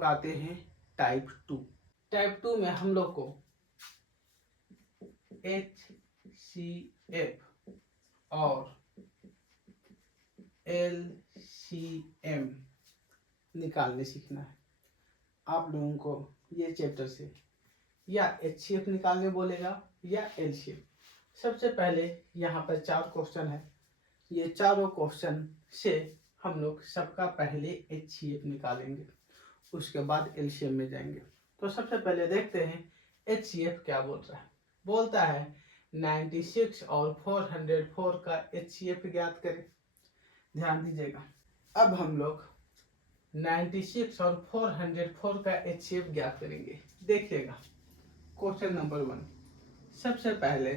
लोग आते हैं टाइप 2। टाइप 2 में हम लोग को HCF और LCM निकालने सीखना है। आप लोगों को ये चैप्टर से या HCF निकालने बोलेगा या LCM। सबसे पहले यहाँ पर 4 क्वेश्चन है। ये चारों क्वेश्चन से हम लोग सबका पहले HCF निकालेंगे, उसके बाद LCM में जाएंगे। तो सबसे पहले देखते हैं HCF क्या बोल रहा है। बोलता है 96 और 404 का HCF ज्ञात करें। ध्यान दीजिएगा, अब हम लोग 96 और 404 का HCF ज्ञात करेंगे। देखिएगा क्वेश्चन नंबर 1, सबसे पहले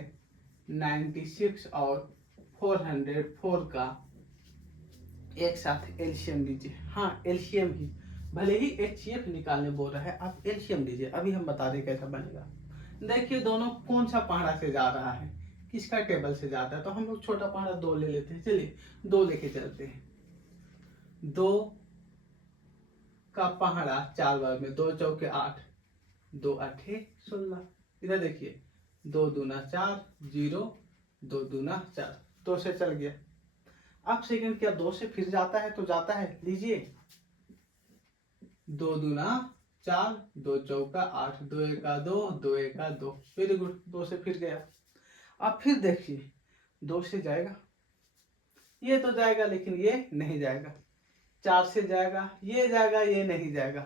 96 और 404 का एक साथ LCM लीजिए। हाँ LCM ही, भले ही HCF निकालने बोल रहा है, आप LCM लीजिए। अभी हम बता दें कैसा बनेगा। देखिए दोनों कौन सा पहाड़ा से जा रहा है, किसका टेबल से जाता है। तो हम लोग छोटा पहाड़ा 2 ले लेते हैं। चलिए 2 लेके चलते हैं। 2 का पहाड़ा 4 बार में, 2 चौके 8, 2 8 16। इधर देखिए 2 दूना 4, 0, 2 दूना 4, 2 से चल गया। अब सेकंड क्या 2 से फिर जाता है? तो जाता है, लीजिए 2 दूना 4, 2 चौका 8, 2 एका 2, 2 एका 2। वेरी गुड, 2 से फिर गया। अब फिर देखिए 2 से जाएगा, ये तो जाएगा लेकिन ये नहीं जाएगा। 4 से जाएगा, ये जाएगा, ये नहीं जाएगा।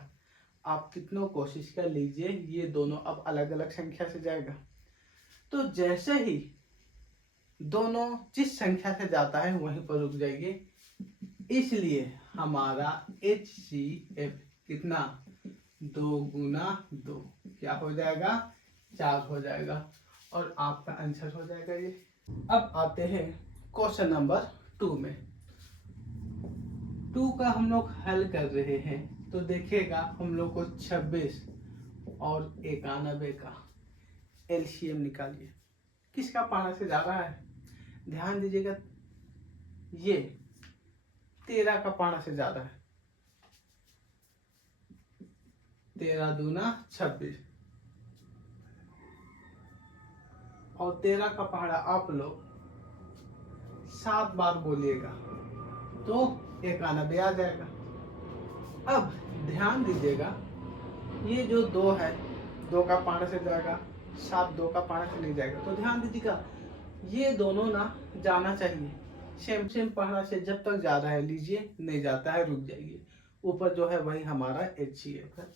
आप कितनों कोशिश कर लीजिए, ये दोनों अब अलग अलग संख्या से जाएगा। तो जैसे ही दोनों जिस संख्या से जाता है वहीं पर रुक जाइए। इसलिए हमारा HCF कितना, 2 गुना 2 क्या हो जाएगा, 4 हो जाएगा और आपका आंसर हो जाएगा ये। अब आते हैं क्वेश्चन नंबर 2 में। 2 का हम लोग हल कर रहे हैं। तो देखिएगा हम लोग को 26 और 91 का LCM निकालिए। किसका पहाड़ा से जा रहा है? ध्यान दीजिएगा, ये 13 का पहाड़ा से जा रहा है। 13 दूना 26 और 13 का पहाड़ा आप लोग 7 बार बोलिएगा तो 91 आ जाएगा। अब ध्यान दीजिएगा, ये जो 2 है, 2 का पहाड़ा से जाएगा, 7 2 का पहाड़ा से नहीं जाएगा। तो ध्यान दीजिएगा, ये दोनों ना जाना चाहिए सेम सेम पहाड़ा से। जब तक जा रहा है लीजिए, नहीं जाता है रुक जाइए। ऊपर जो है वही हमारा HCF है।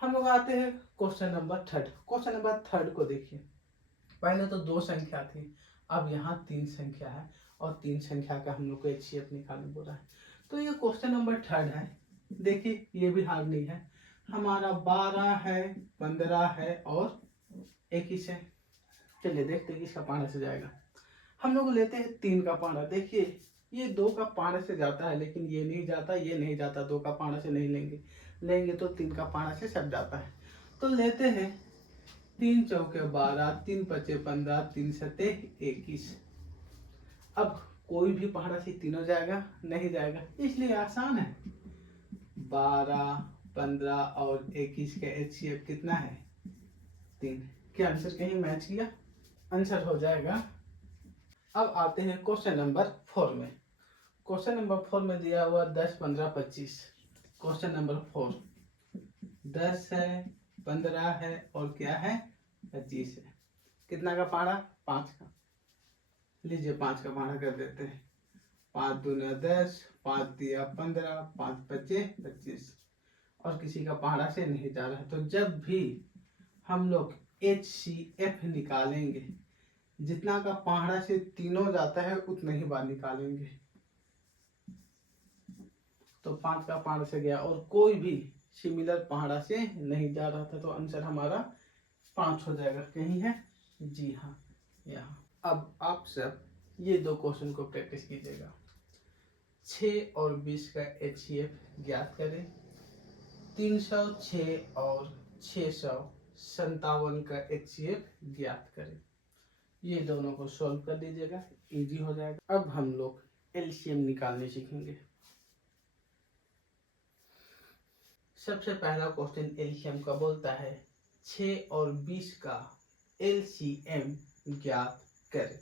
हम लोग आते हैं क्वेश्चन नंबर 3। क्वेश्चन नंबर 3 को देखिए। पहले तो 2 संख्या थी, अब यहाँ 3 संख्या है और 3 संख्या का हम लोग को HCF निकालने बोला है। तो ये क्वेश्चन नंबर 3 है। देखिए ये भी हार्ड नहीं है, हमारा 12 है, 15 है और 21 है। चलिए देखते हैं किसका पहाड़ा से जाएगा। हम लोग लेते हैं 3 का पहाड़ा। देखिए ये 2 का पहाड़ा से जाता है लेकिन ये नहीं जाता, ये नहीं जाता। 2 का पहाड़ा से नहीं लेंगे, लेंगे तो 3 का पहाड़ा से सब जाता है। तो लेते हैं 3 चौके 12, 3 पचे 15, 3 सते 21। अब कोई भी पहाड़ा से तीनों जाएगा, नहीं जाएगा, इसलिए आसान है। 12, 15 और 21 का HCF कितना है, 3। क्या आंसर कहीं मैच किया? आंसर हो जाएगा। अब आते हैं क्वेश्चन नंबर 4 में। क्वेश्चन नंबर 4 में दिया हुआ 10, 15, 25। क्वेश्चन नंबर 4 10 है, 15 है और क्या है, 25 है। कितना का पहाड़ा? 5 का। लीजिए 5 का पहाड़ा कर देते हैं। 5 दूना 10, 5 दिया 15, 5 पचे 25 और किसी का पहाड़ा से नहीं जा रहा है। तो जब भी हम लोग HCF निकालेंगे, जितना का पहाड़ा से तीनों जाता है उतना ही बार निकालेंगे। तो 5 का पहाड़ा से गया और कोई भी सिमिलर पहाड़ा से नहीं जा रहा था, तो आंसर हमारा 5 हो जाएगा। कहीं है? जी हाँ, यहाँ। अब आप सब ये 2 क्वेश्चन को प्रैक्टिस कीजिएगा। 6 और 20 का HCF ज्ञात करें। 306 और 657 का HCF ज्ञात करें। ये दोनों को सॉल्व कर लीजिएगा, इजी हो जाएगा। अब हम लोग LCM निकालने सीखेंगे। सबसे पहला क्वेश्चन एलसीएम का बोलता है 6 और 20 का एलसीएम ज्ञात करें।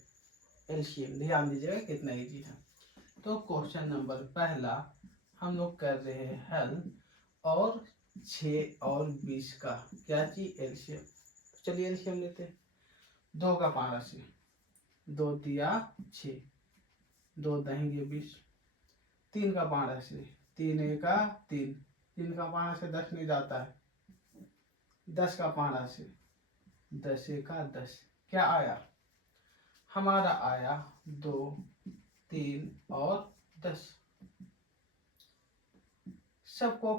एलसीएम ध्यान दीजिएगा कितना इजी है। तो क्वेश्चन नंबर पहला हम लोग कर रहे हैं हल, और 6 और 20 का क्या चीज एलसीएम। चलिए एलसीएम लेते हैं। 2 का 5 से 2 दिया 6, 2 दहेंगे 20। 3 का 5 से 3 एका 3, 3 का 5 से 10 नहीं जाता है। 10 का 5 से 10 एका 10, क्या आया हमारा, आया 2, 3 और 10। सबको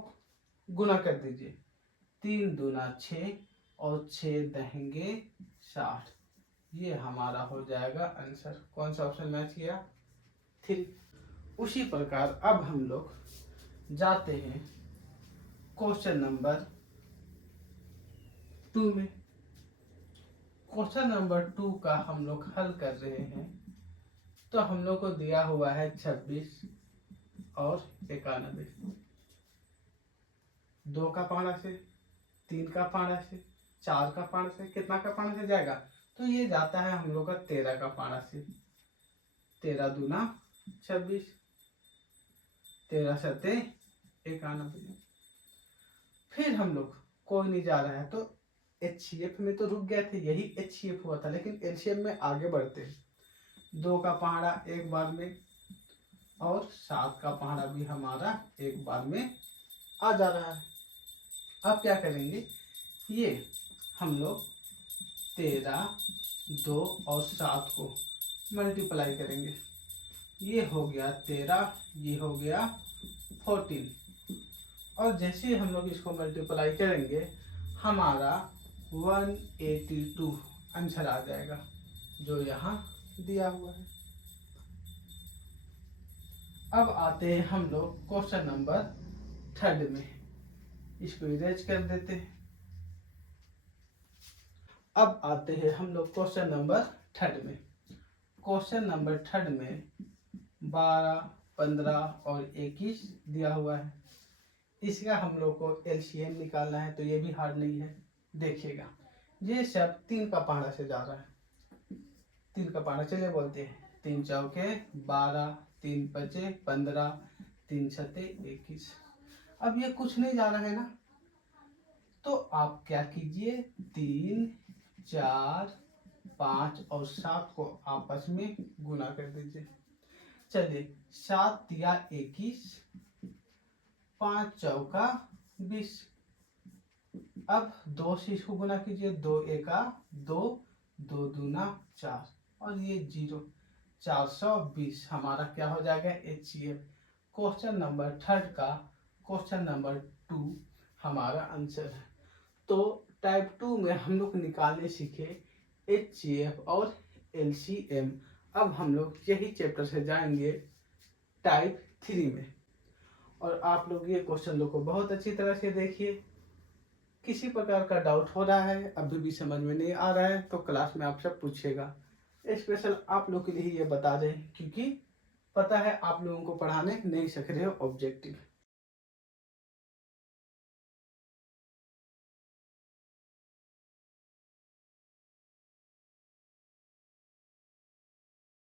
गुना कर दीजिए। 3 दूना 6 और 6 दहेंगे 60। ये हमारा हो जाएगा आंसर। कौन सा ऑप्शन मैच किया? 3। उसी प्रकार अब हम लोग जाते हैं क्वेश्चन नंबर 2 में। क्वेश्चन नंबर 2 का हम लोग हल कर रहे हैं। तो हम लोग को दिया हुआ है 26 और 91। 2 का 5 से 3 का 5 से 4 का 5 से कितना का 5 से जाएगा? तो ये जाता है हम लोग का 13 का 5 से। 13 दूना 26, 13 सते 91। फिर हम लोग कोई नहीं जा रहा है तो एचसीएफ में तो रुक गए थे, यही एचसीएफ हुआ था, लेकिन एलसीएम में आगे बढ़ते हैं। 2 का पहाड़ा एक बार में और 7 का पहाड़ा भी हमारा एक बार में आ जा रहा है। अब क्या करेंगे, ये हम लोग 13, 2 और 7 को मल्टीप्लाई करेंगे। ये हो गया 13, ये हो गया 14। और जैसे ही हम लोग इसको मल्टीप्लाई करेंगे हमारा 182 आंसर आ जाएगा, जो यहाँ दिया हुआ है। अब आते हैं हम लोग क्वेश्चन नंबर 3 में। इसको इरेज कर देते हैं। अब आते हैं हम लोग क्वेश्चन नंबर 3 में। क्वेश्चन नंबर 3 में 12, 15 और 21 दिया हुआ है। इसका हम लोग को एलसीएम निकालना है, तो ये भी हार्ड नहीं है। देखिएगा ये सब 3 का पहाड़ा से जा रहा है। 3 का पहाड़ा, चलिए बोलते हैं 3 चौके 12, 3 पचे 15, 3 छते 21। अब ये कुछ नहीं जा रहा है ना, तो आप क्या कीजिए, 3, 4, 5 और 7 को आपस में गुना कर दीजिए। चलिए 7 दिया 21, 5 चौका 20। अब 2 से इसको गुना कीजिए, 2 एका 2, 2 दूना 4 और ये 0, 420 हमारा क्या हो जाएगा एचसीएफ। क्वेश्चन नंबर 3 का क्वेश्चन नंबर 2 हमारा आंसर है। तो टाइप 2 में हम लोग निकालने सीखे एचसीएफ और एलसीएम। अब हम लोग यही चैप्टर से जाएंगे टाइप 3 में। और आप लोग ये क्वेश्चन लोग को बहुत अच्छी तरह से देखिए। किसी प्रकार का डाउट हो रहा है, अभी भी समझ में नहीं आ रहा है, तो क्लास में आप सब पूछिएगा। स्पेशल आप लोग के लिए ये बता दें, क्योंकि पता है आप लोगों को पढ़ाने नहीं सक रहे हो ऑब्जेक्टिव।